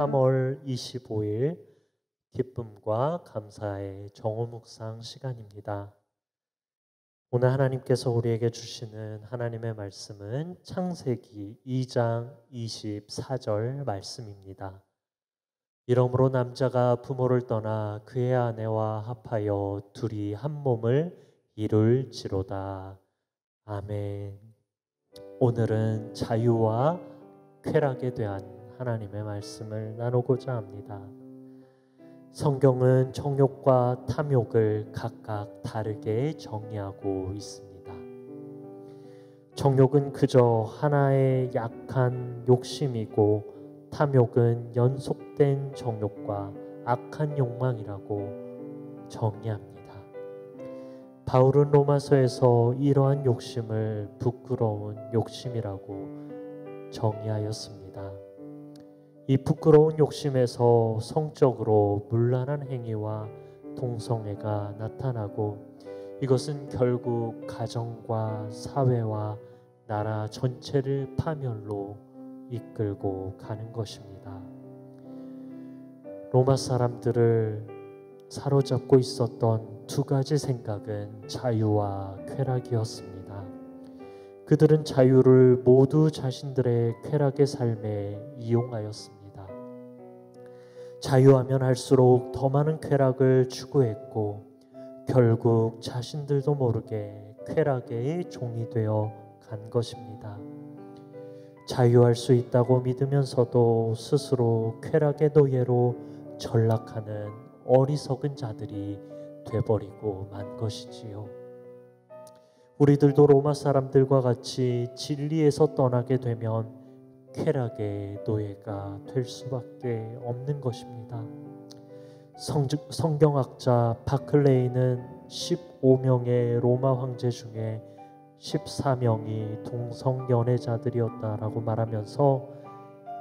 3월 25일 기쁨과 감사의 정오 묵상 시간입니다. 오늘 하나님께서 우리에게 주시는 하나님의 말씀은 창세기 2장 24절 말씀입니다. 이러므로 남자가 부모를 떠나 그의 아내와 합하여 둘이 한 몸을 이룰지로다. 아멘. 오늘은 자유와 쾌락에 대한 하나님의 말씀을 나누고자 합니다. 성경은 정욕과 탐욕을 각각 다르게 정의하고 있습니다. 정욕은 그저 하나의 약한 욕심이고 탐욕은 연속된 정욕과 악한 욕망이라고 정의합니다. 바울은 로마서에서 이러한 욕심을 부끄러운 욕심이라고 정의하였습니다. 이 부끄러운 욕심에서 성적으로 문란한 행위와 동성애가 나타나고 이것은 결국 가정과 사회와 나라 전체를 파멸로 이끌고 가는 것입니다. 로마 사람들을 사로잡고 있었던 두 가지 생각은 자유와 쾌락이었습니다. 그들은 자유를 모두 자신들의 쾌락의 삶에 이용하였습니다. 자유하면 할수록 더 많은 쾌락을 추구했고 결국 자신들도 모르게 쾌락의 종이 되어 간 것입니다. 자유할 수 있다고 믿으면서도 스스로 쾌락의 노예로 전락하는 어리석은 자들이 돼버리고 만 것이지요. 우리들도 로마 사람들과 같이 진리에서 떠나게 되면 쾌락의 노예가 될 수밖에 없는 것입니다. 성경학자 바클레이는 15명의 로마 황제 중에 14명이 동성연애자들이었다라고 말하면서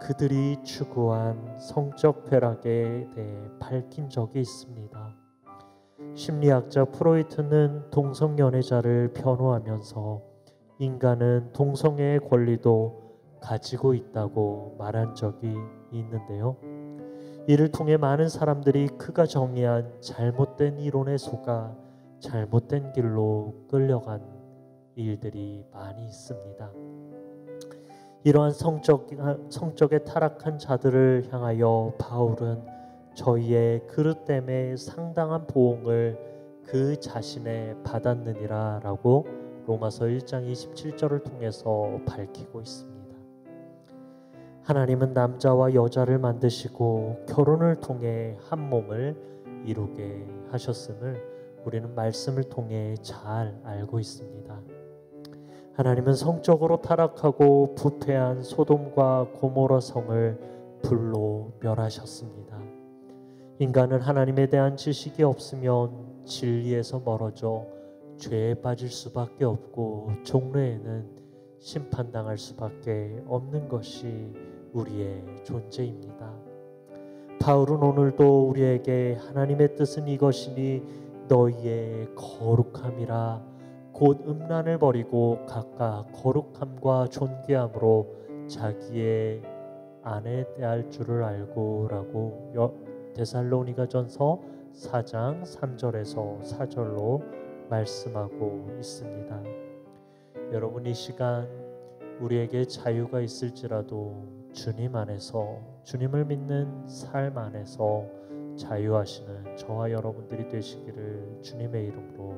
그들이 추구한 성적 쾌락에 대해 밝힌 적이 있습니다. 심리학자 프로이트는 동성연애자를 변호하면서 인간은 동성애의 권리도 가지고 있다고 말한 적이 있는데요. 이를 통해 많은 사람들이 그가 정의한 잘못된 이론에 속아 잘못된 길로 끌려간 일들이 많이 있습니다. 이러한 성적에 타락한 자들을 향하여 바울은 저희의 그릇 때문에 상당한 보응을 그 자신에 받았느니라 라고 로마서 1장 27절을 통해서 밝히고 있습니다. 하나님은 남자와 여자를 만드시고 결혼을 통해 한 몸을 이루게 하셨음을 우리는 말씀을 통해 잘 알고 있습니다. 하나님은 성적으로 타락하고 부패한 소돔과 고모라 성을 불로 멸하셨습니다. 인간은 하나님에 대한 지식이 없으면 진리에서 멀어져 죄에 빠질 수밖에 없고 종래에는 심판당할 수밖에 없는 것이 우리의 존재입니다. 바울은 오늘도 우리에게 하나님의 뜻은 이것이니 너희의 거룩함이라 곧 음란을 버리고 각각 거룩함과 존귀함으로 자기의 아내 대할 줄을 알고 라고 데살로니가전서 4장 3절에서 4절로 말씀하고 있습니다. 여러분, 이 시간 우리에게 자유가 있을지라도 주님 안에서, 주님을 믿는 삶 안에서 자유하시는 저와 여러분들이 되시기를 주님의 이름으로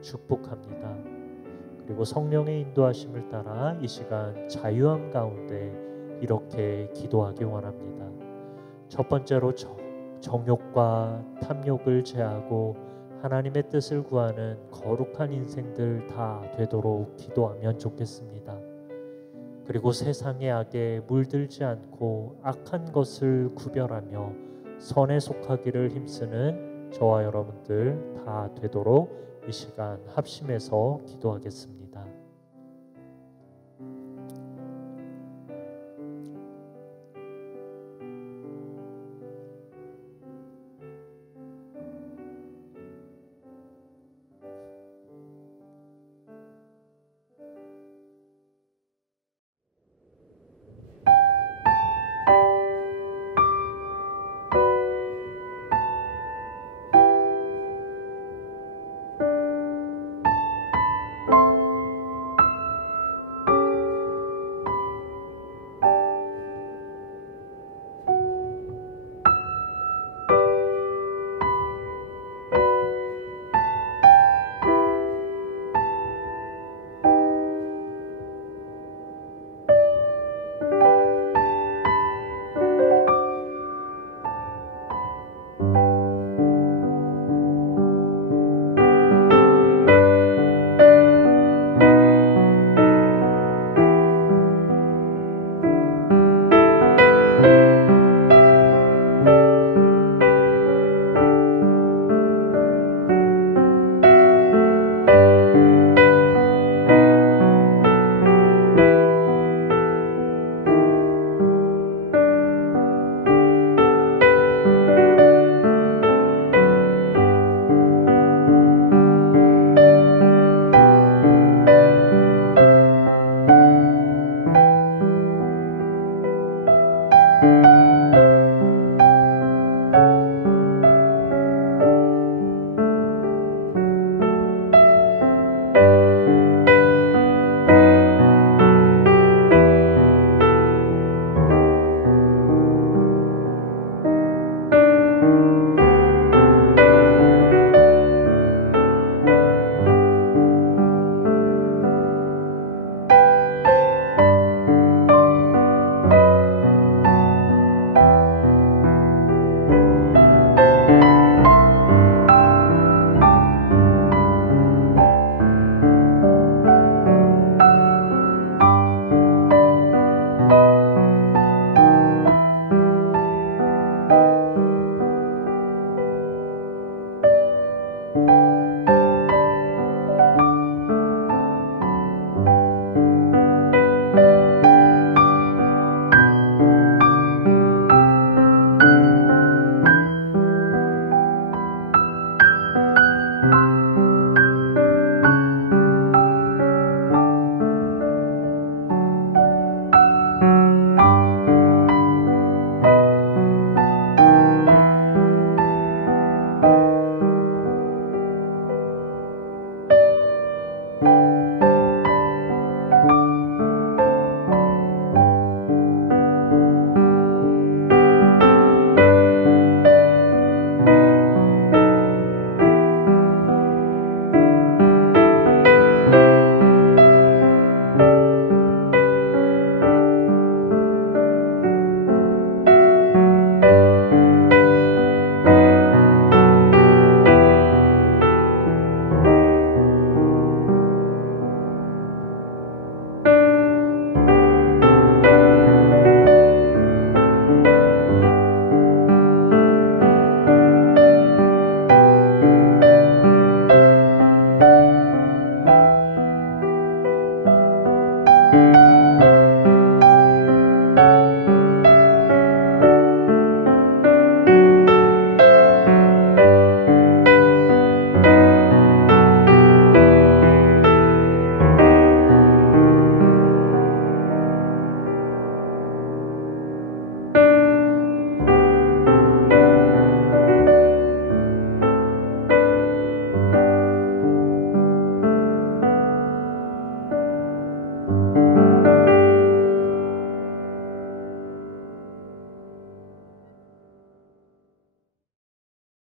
축복합니다. 그리고 성령의 인도하심을 따라 이 시간 자유함 가운데 이렇게 기도하기 원합니다. 첫 번째로 정욕과 탐욕을 제하고 하나님의 뜻을 구하는 거룩한 인생들 다 되도록 기도하면 좋겠습니다. 그리고 세상의 악에 물들지 않고 악한 것을 구별하며 선에 속하기를 힘쓰는 저와 여러분들 다 되도록 이 시간 합심해서 기도하겠습니다.